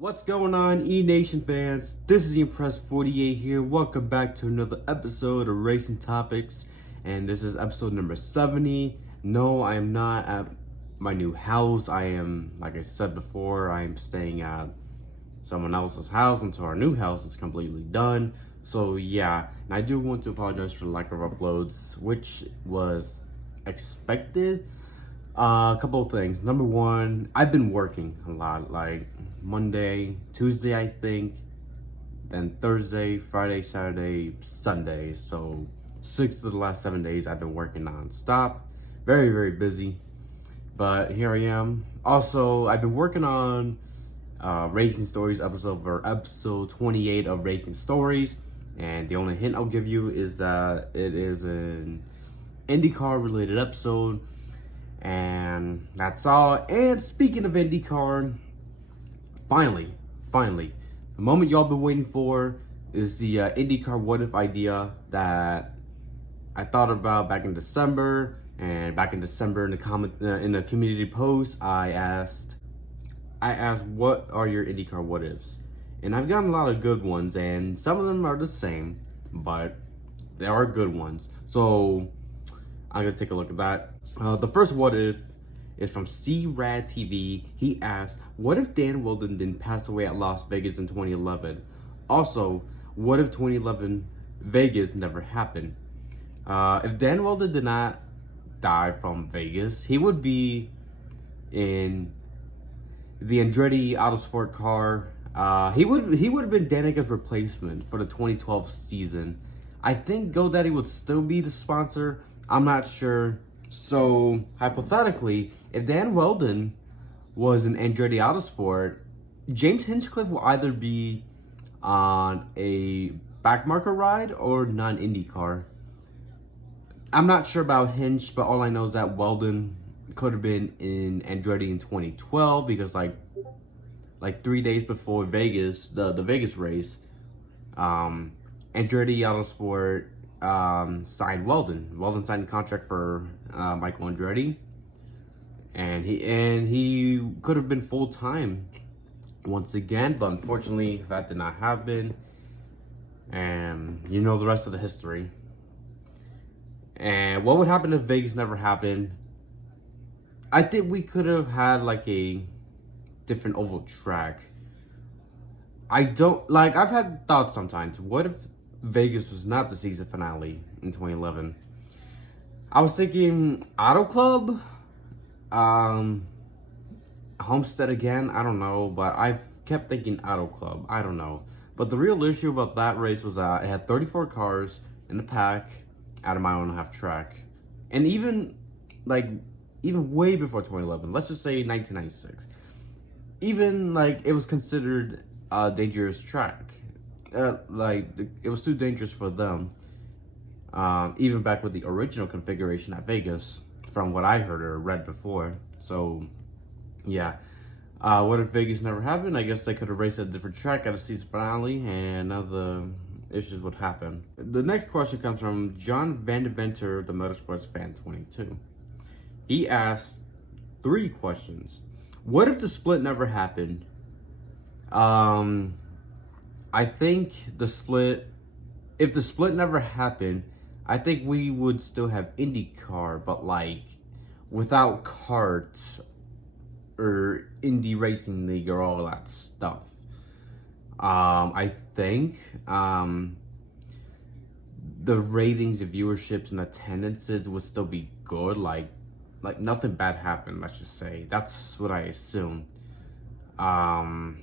What's going on, E-Nation fans? This is the Impress 48 here. Welcome back to another episode of Racing Topics. And this is episode number 70. No, I am not at my new house. I am, like I said before, I am staying at someone else's house until our new house is completely done. So yeah, and I do want to apologize for the lack of uploads, which was expected. A couple of things. Number one, I've been working a lot, like Monday, Tuesday, I think, then Thursday, Friday, Saturday, Sunday. So 6 of the last 7 days I've been working non-stop. Very, very busy. But here I am. Also, I've been working on Racing Stories episode 28 of Racing Stories. And the only hint I'll give you is that it is an IndyCar related episode. And that's all. And speaking of IndyCar, finally, the moment y'all been waiting for is the IndyCar what if idea that I thought about back in December. And back in December in the community post, I asked what are your IndyCar what ifs? And I've gotten a lot of good ones, and some of them are the same, but there are good ones. So I'm gonna take a look at that. The first what if is from C-Rad TV. He asked, what if Dan Wheldon didn't pass away at Las Vegas in 2011? Also, what if 2011 Vegas never happened? If Dan Wheldon did not die from Vegas, he would be in the Andretti Autosport car. He would have been Danica's replacement for the 2012 season. I think GoDaddy would still be the sponsor. I'm not sure. So, hypothetically, if Dan Wheldon was an Andretti Autosport, James Hinchcliffe will either be on a backmarker ride or non-IndyCar. I'm not sure about Hinch, but all I know is that Wheldon could have been in Andretti in 2012 because like 3 days before Vegas, the Vegas race, Andretti Autosport signed Wheldon. Wheldon signed a contract for Michael Andretti, and he could have been full time once again, but unfortunately that did not happen. And you know the rest of the history. And what would happen if Vegas never happened? I think we could have had like a different oval track. I've had thoughts sometimes. What if Vegas was not the season finale in 2011? I was thinking Auto Club, Homestead again, I don't know, but I kept thinking Auto Club, I don't know. But the real issue about that race was that it had 34 cars in the pack at a mile and a half track. And even way before 2011, let's just say 1996, even it was considered a dangerous track. It was too dangerous for them. Even back with the original configuration at Vegas, from what I heard or read before. So, yeah. What if Vegas never happened? I guess they could have raced at a different track at a season finale, and none of the issues would happen. The next question comes from John Vandeventer, the Motorsports Fan 22. He asked 3 questions. What if the split never happened? I think if the split never happened, I think we would still have IndyCar, but without karts or Indy Racing League or all that stuff. I think the ratings and viewerships and attendances would still be good. Like nothing bad happened, let's just say. That's what I assume. Man,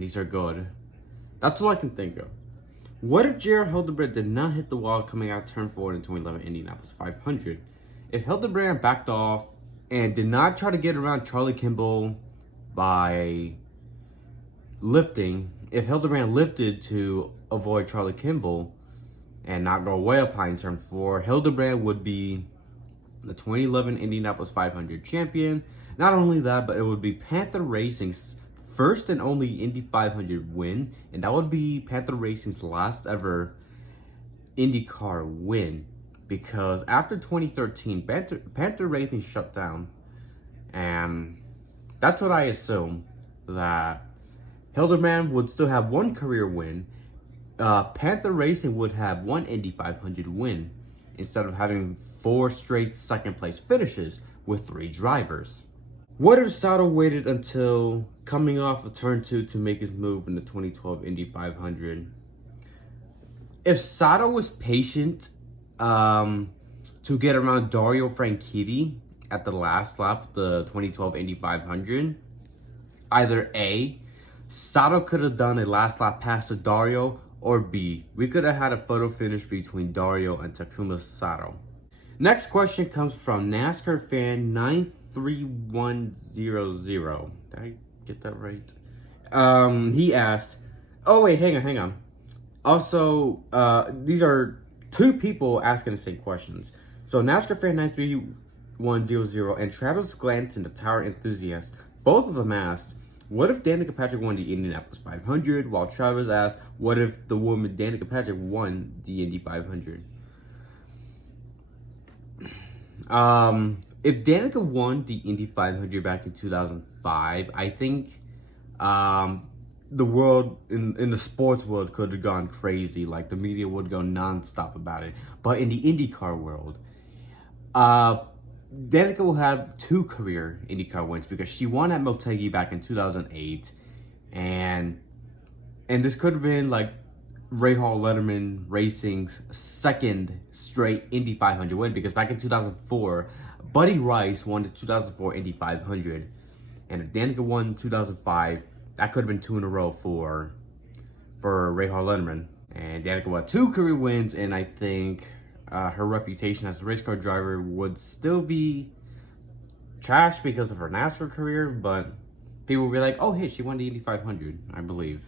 these are good. That's all I can think of. What if Jared Hildebrand did not hit the wall coming out of turn 4 in 2011 Indianapolis 500? If Hildebrand backed off and did not try to get around Charlie Kimball by lifting, if Hildebrand lifted to avoid Charlie Kimball and not go way up high in turn 4, Hildebrand would be the 2011 Indianapolis 500 champion. Not only that, but it would be Panther Racing's first and only Indy 500 win, and that would be Panther Racing's last ever IndyCar win, because after 2013, Panther Racing shut down, and that's what I assume. that Hilderman would still have one career win. Panther Racing would have one Indy 500 win instead of having 4 straight second place finishes with 3 drivers. What if Sato waited until coming off of turn 2 to make his move in the 2012 Indy 500? If Sato was patient to get around Dario Franchitti at the last lap of the 2012 Indy 500, either A, Sato could have done a last lap pass to Dario, or B, we could have had a photo finish between Dario and Takuma Sato. Next question comes from NASCAR fan 93100. Did I get that right? He asked, oh wait, hang on. Also, these are 2 people asking the same questions. So NASCAR fan 93100 and Travis Glanton, the Tower Enthusiast, both of them asked, what if Danica Patrick won the Indianapolis 500? While Travis asked, what if the woman Danica Patrick won the Indy 500? If Danica won the Indy 500 back in 2005, I think the world, in the sports world, could have gone crazy. Like, the media would go nonstop about it. But in the IndyCar world, Danica will have 2 career IndyCar wins because she won at Motegi back in 2008, and this could have been like Rahal Letterman Racing's 2nd straight Indy 500 win, because back in 2004, Buddy Rice won the 2004 Indy 500, and if Danica won 2005, that could have been 2 in a row for Rahal Letterman. And Danica won 2 career wins, and I think her reputation as a race car driver would still be trash because of her NASCAR career, but people will be like, oh hey, she won the Indy 500, I believe.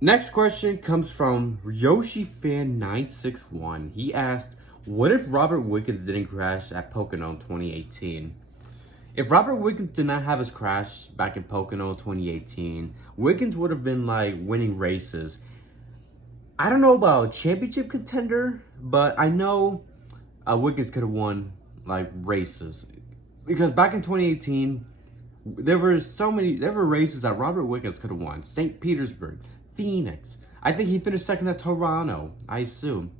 Next question comes from Yoshi Fan 961. He asked, what if Robert Wickins didn't crash at Pocono in 2018? If Robert Wickins did not have his crash back in Pocono 2018, Wickins would have been like winning races. I don't know about championship contender, but I know Wickins could have won like races, because back in 2018 there were races that Robert Wickins could have won. St. Petersburg, Phoenix. I think he finished 2nd at Toronto, I assume.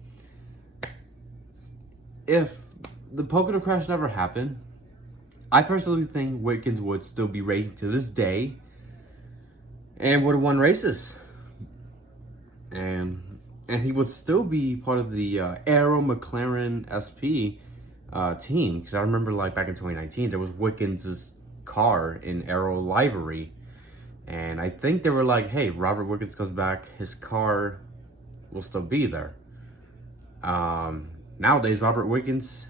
If the Pocono crash never happened, I personally think Wickins would still be racing to this day and would have won races. And he would still be part of the Aero McLaren SP team, because I remember like back in 2019 there was Wickins' car in Aero livery, and I think they were like, hey, Robert Wickins comes back, his car will still be there. Nowadays, Robert Wickins,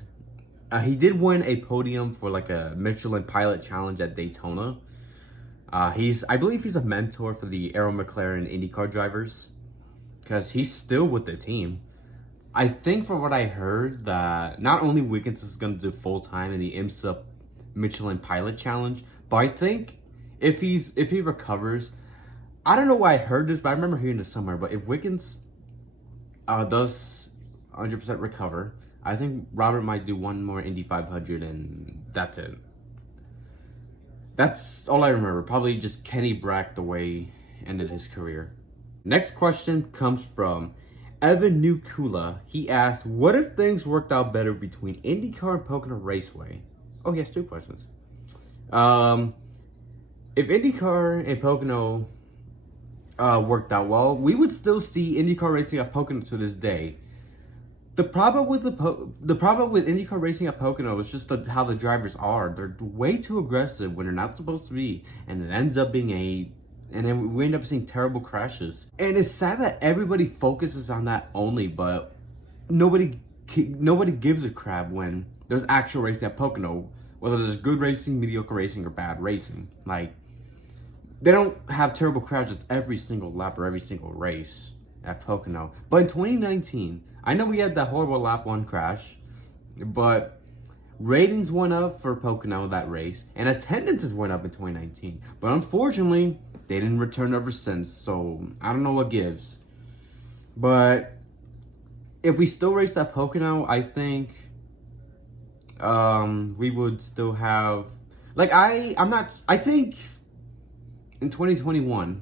he did win a podium for like a Michelin Pilot Challenge at Daytona. I believe he's a mentor for the Aero McLaren IndyCar drivers, because he's still with the team. I think from what I heard that not only Wickins is going to do full-time in the IMSA Michelin Pilot Challenge, but I think if he recovers, I don't know why I heard this, but I remember hearing this somewhere, but if Wickins does 100% recover, I think Robert might do one more Indy 500 and that's it. That's all I remember. Probably just Kenny Brack the way he ended his career. Next question comes from Evan Nukula. He asked, what if things worked out better between IndyCar and Pocono Raceway? Oh, he has 2 questions. If IndyCar and Pocono worked out well, we would still see IndyCar racing at Pocono to this day. The problem with IndyCar racing at Pocono is just how the drivers are. They're way too aggressive when they're not supposed to be, and it ends up being and then we end up seeing terrible crashes. And it's sad that everybody focuses on that only, but nobody gives a crap when there's actual racing at Pocono, whether there's good racing, mediocre racing, or bad racing. Like, they don't have terrible crashes every single lap or every single race at Pocono. But in 2019, I know we had that horrible lap 1 crash, but ratings went up for Pocono that race, and attendances went up in 2019. But unfortunately, they didn't return ever since, so I don't know what gives. But if we still race at Pocono, I think we would still have, like, I think in 2021,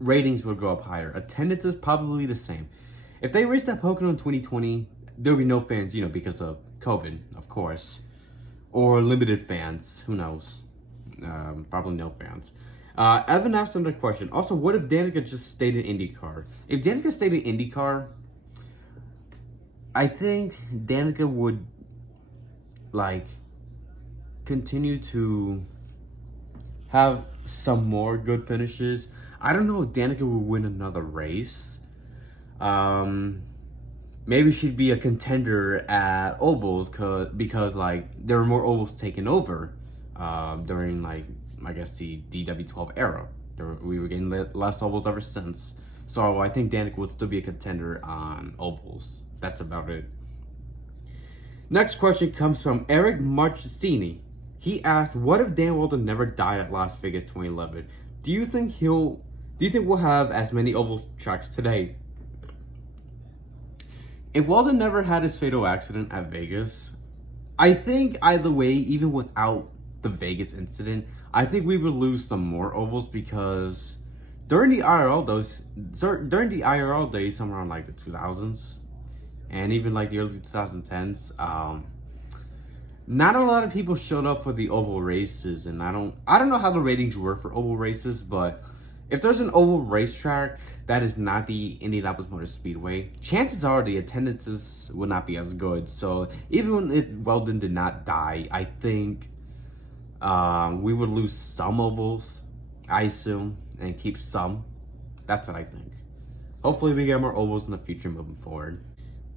ratings would go up higher. Attendance is probably the same. If they raced at Pocono in 2020, there would be no fans, because of COVID, of course. Or limited fans, who knows? Probably no fans. Evan asked another question. Also, what if Danica just stayed in IndyCar? If Danica stayed in IndyCar, I think Danica would, continue to have some more good finishes. I don't know if Danica would win another race. Maybe she'd be a contender at ovals because there were more ovals taken over during I guess the DW12 era. We were getting less ovals ever since. So I think Danica would still be a contender on ovals. That's about it. Next question comes from Eric Marchesini. He asked, "What if Dan Wheldon never died at Las Vegas 2011? Do you think we'll have as many ovals tracks today?" If Wheldon never had his fatal accident at Vegas, I think either way, even without the Vegas incident, I think we would lose some more ovals because during the IRL days, somewhere around the 2000s and even the early 2010s, not a lot of people showed up for the oval races, and I don't know how the ratings were for oval races, but if there's an oval racetrack that is not the Indianapolis Motor Speedway, chances are the attendances will not be as good. So even if Wheldon did not die, I think we would lose some ovals, I assume, and keep some. That's what I think. Hopefully we get more ovals in the future moving forward.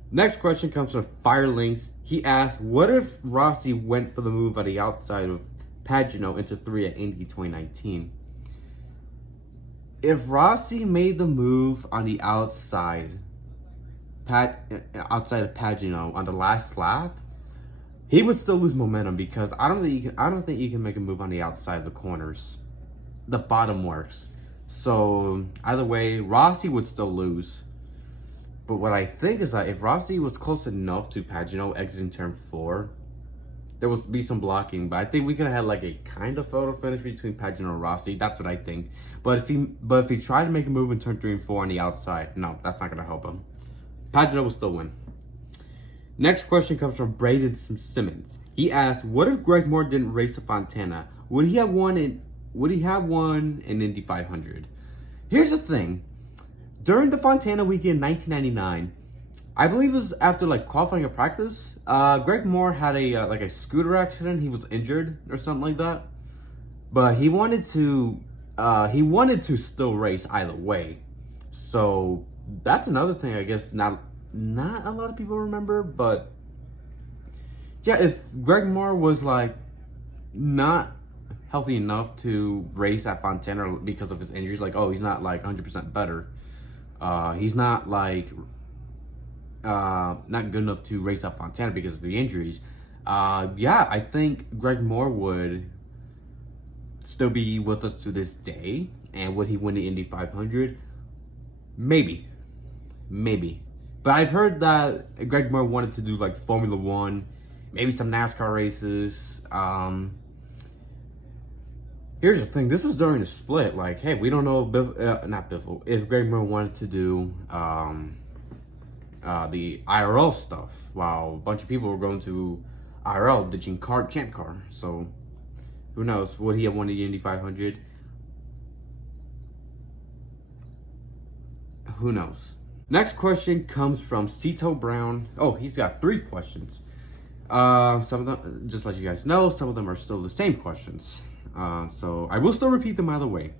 Next question comes from Firelinks. He asked, "What if Rossi went for the move on the outside of Pagano into 3 at Indy 2019? If Rossi made the move on the outside of Pagano on the last lap, he would still lose momentum because I don't think you can make a move on the outside of the corners. The bottom works. So either way, Rossi would still lose. But what I think is that if Rossi was close enough to Pagano exiting turn 4, there would be some blocking, but I think we could have had a kind of photo finish between Pagano and Rossi. That's what I think. But if he tried to make a move in turn 3 and 4 on the outside, no, that's not gonna help him. Pagano will still win. Next question comes from Braden Simmons. He asked, "What if Greg Moore didn't race a Fontana? Would he have won in Indy 500?" Here's the thing. During the Fontana weekend in 1999, I believe it was after qualifying a practice, Greg Moore had a scooter accident. He was injured or something like that, but he wanted to still race either way. So that's another thing I guess not a lot of people remember. But yeah, if Greg Moore was not healthy enough to race at Fontana because of his injuries, he's not 100% better. He's not not good enough to race at Fontana because of the injuries. Yeah, I think Greg Moore would still be with us to this day. And would he win the Indy 500? Maybe. But I've heard that Greg Moore wanted to do Formula One, maybe some NASCAR races. Here's the thing. This is during the split. Hey, we don't know if Greg Moore wanted to do the IRL stuff while a bunch of people were going to IRL ditching Champ Car. So who knows? Would he have won the Indy 500? Who knows? Next question comes from Cito Brown. Oh, he's got 3 questions. Some of them, just to let you guys know, some of them are still the same questions. So I will still repeat them either way.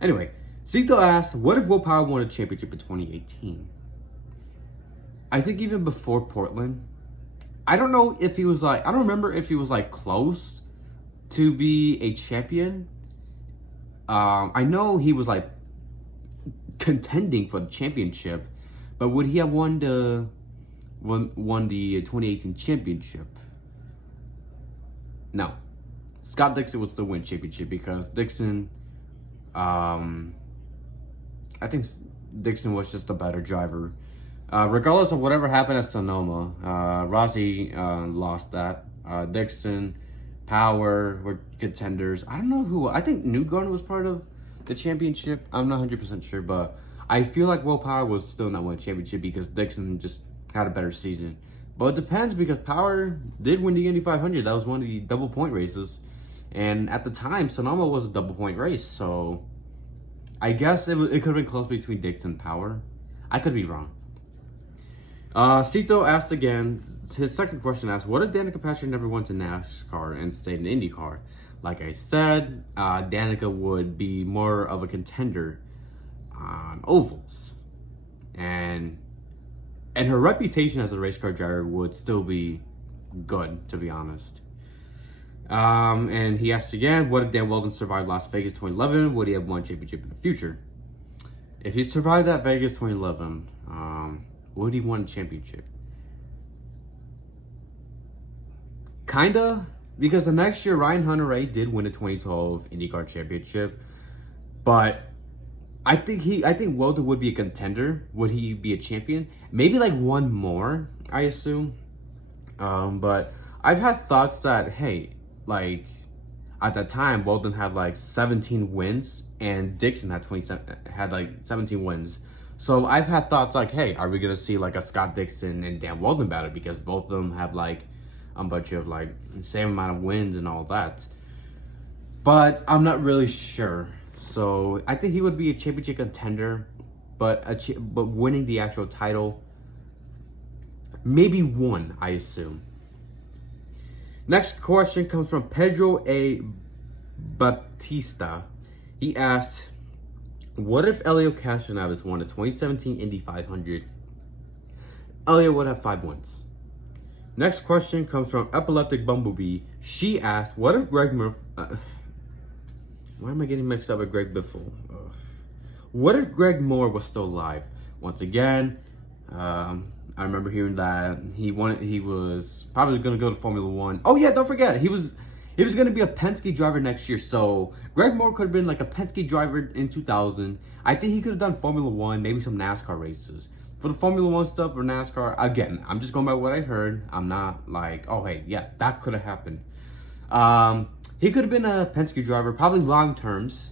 Anyway, Cito asked, "What if Will Power won a championship in 2018? I think even before Portland, I don't know if he was I don't remember if he was close to be a champion. I know he was contending for the championship, but would he have won the 2018 championship? No. Scott Dixon would still win championship because Dixon, I think Dixon was just a better driver. Regardless of whatever happened at Sonoma, Rossi lost that. Dixon, Power were contenders. I don't know who. I think Newgarden was part of the championship? I'm not 100% sure, but I feel like Will Power will still not win a championship because Dixon just had a better season. But it depends because Power did win the Indy 500. That was one of the double point races. And at the time, Sonoma was a double point race. So I guess it could have been close between Dixon and Power. I could be wrong. Cito asked again, his second question asked, what if Danica Patrick never went to NASCAR and stayed in IndyCar? Like I said, Danica would be more of a contender on ovals. And her reputation as a race car driver would still be good, to be honest. And he asked again, what if Dan Wheldon survived Las Vegas 2011? Would he have won a championship in the future? If he survived that Vegas 2011, would he won a championship? Kinda, because the next year Ryan Hunter-Reay did win the 2012 IndyCar championship, but I think Wheldon would be a contender. Would he be a champion? Maybe like one more, I assume. But I've had thoughts that, hey, like at that time Wheldon had like 17 wins and Dixon had like 17 wins. So I've had thoughts like, hey, are we gonna see like a Scott Dixon and Dan Wheldon battle because both of them have like a bunch of like the same amount of wins and all that. But I'm not really sure. So I think he would be a championship contender, but winning the actual title, maybe one, I assume. Next question comes from Pedro A. Batista. He asked, what if Elio Castroneves won the 2017 Indy 500? Elio would have 5 wins. Next question comes from Epileptic Bumblebee. She asked, what if Greg Murphy... why am I getting mixed up with Greg Biffle? What if Greg Moore was still alive? Once again, I remember hearing that he was probably going to go to Formula One. Oh yeah, don't forget, he was going to be a Penske driver next year. So Greg Moore could have been like a Penske driver in 2000. I think he could have done Formula One, maybe some NASCAR races. For the Formula One stuff or NASCAR, again, I'm just going by what I heard. I'm not like, oh hey, yeah, that could have happened. He could have been a Penske driver, probably long terms.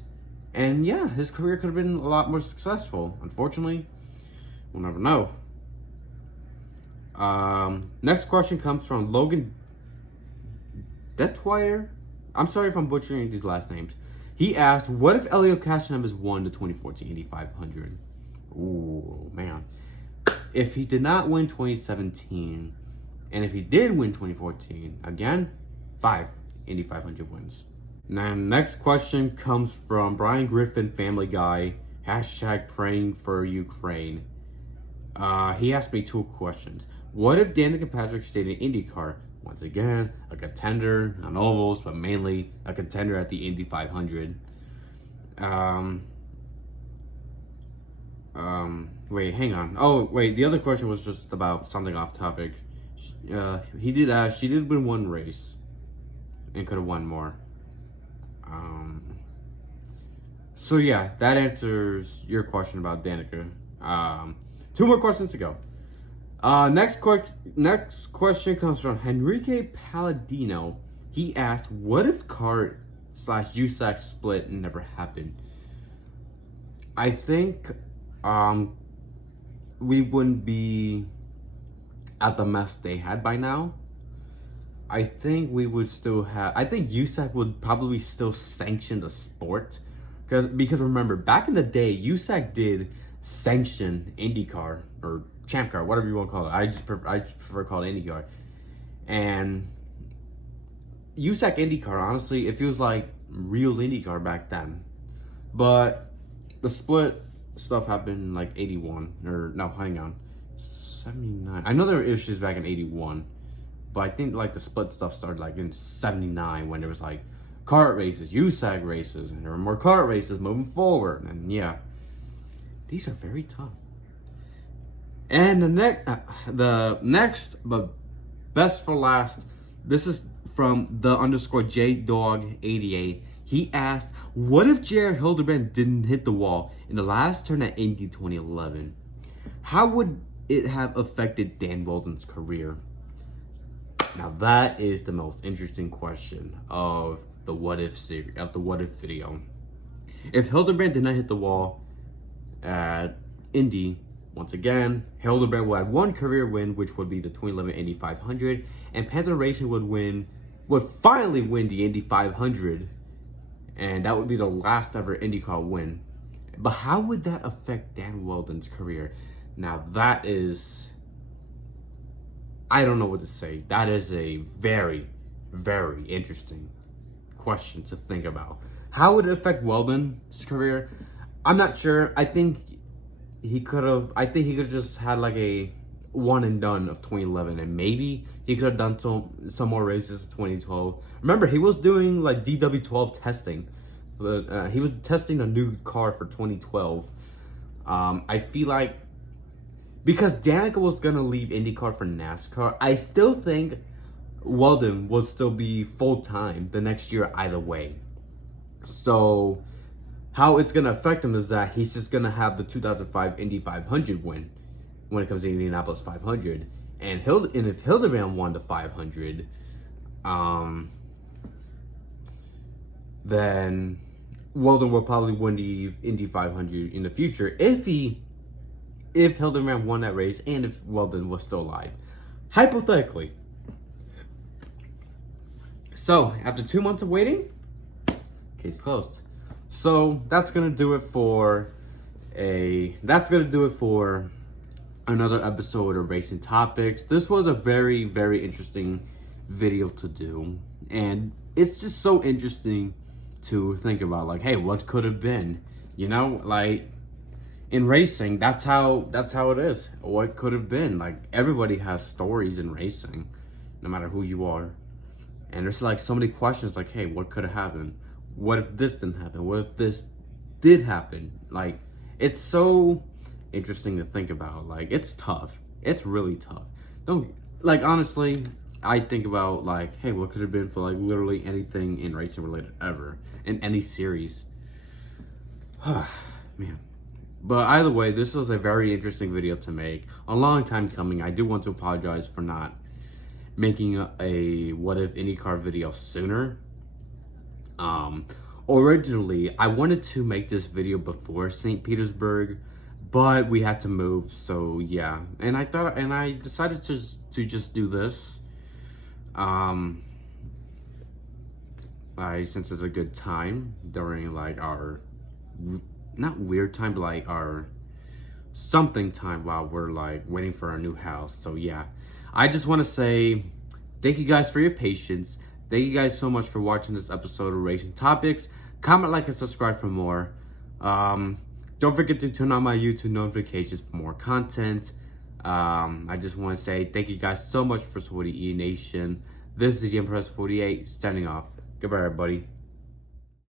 And yeah, his career could have been a lot more successful. Unfortunately, we'll never know. Next question comes from Logan Detwire. I'm sorry if I'm butchering these last names. He asked, what if Elio Castroneves won the 2014 Indy 500? Ooh, man. If he did not win 2017, and if he did win 2014, again, 5 Indy 500 wins. Now, next question comes from Brian Griffin, Family Guy, hashtag praying for Ukraine. He asked me 2 questions. What if Danica Patrick stayed in IndyCar? Once again, a contender on ovals, but mainly a contender at the Indy 500. Wait, hang on. Oh, wait, the other question was just about something off topic. She did win 1 race and could have won more. So yeah, that answers your question about Danica. 2 more questions to go. Next question comes from Henrique Palladino. He asked, what if CART/USAC split never happened? I think we wouldn't be at the mess they had by now. I think we would still have... I think USAC would probably still sanction the sport. Because remember, back in the day, USAC did sanction IndyCar, or Champ Car, whatever you want to call it. I just prefer call it IndyCar. And USAC IndyCar, honestly, it feels like real IndyCar back then. But the split stuff happened in like 81, or no, hang on, 79. I know there were issues back in 81, but I think like the split stuff started like in 79 when there was like kart races, USAC races, and there were more kart races moving forward. And yeah, these are very tough. And the next, but best for last, this is from the _JDog88. He asked, what if Jared Hildebrand didn't hit the wall in the last turn at Indy 2011? How would it have affected Dan Wheldon's career? Now that is the most interesting question of the what if series, of the what if video. If Hildebrand did not hit the wall at Indy, once again, Hildebrand would have one career win, which would be the 2011 Indy 500, and Panther Racing would finally win the Indy 500, and that would be the last ever IndyCar win. But how would that affect Dan Wheldon's career? Now that is, I don't know what to say. That is a very, very interesting question to think about. How would it affect Wheldon's career? I'm not sure. I think he could have just had like a one and done of 2011, and maybe he could have done some more races in 2012. Remember, he was doing like DW12 testing. He was testing a new car for 2012. I feel like because Danica was gonna leave IndyCar for NASCAR, I still think Wheldon will still be full time the next year either way. So how it's gonna affect him is that he's just gonna have the 2005 Indy 500 win when it comes to Indianapolis 500, and if Hildebrand won the 500, then Wheldon will probably win the Indy 500 in the future if Hildebrand won that race and if Wheldon was still alive, hypothetically. So after 2 months of waiting, case closed. So that's gonna do it for another episode of Racing Topics. This was a very, very interesting video to do, and it's just so interesting to think about, like, hey, what could have been? You know, like in racing, that's how it is. What could have been? Like, everybody has stories in racing, no matter who you are. And there's like so many questions, like, hey, what could have happened? What if this didn't happen? What if this did happen? Like, it's so interesting to think about. Like, it's tough. It's really tough. Honestly, I think about, like, hey, what could have been for, like, literally anything in racing related ever, in any series. Man. But either way, this was a very interesting video to make. A long time coming. I do want to apologize for not making a what if IndyCar video sooner. Originally, I wanted to make this video before St. Petersburg, but we had to move, so yeah. And I decided to just do this. Since it's a good time during like our, not weird time, but like our something time while we're like waiting for our new house. So yeah, I just want to say thank you guys for your patience. Thank you guys so much for watching this episode of Racing Topics. Comment, like, and subscribe for more. Don't forget to turn on my YouTube notifications for more content. I just want to say thank you guys so much for supporting E Nation. This is the Impress 48 signing off. Goodbye, everybody.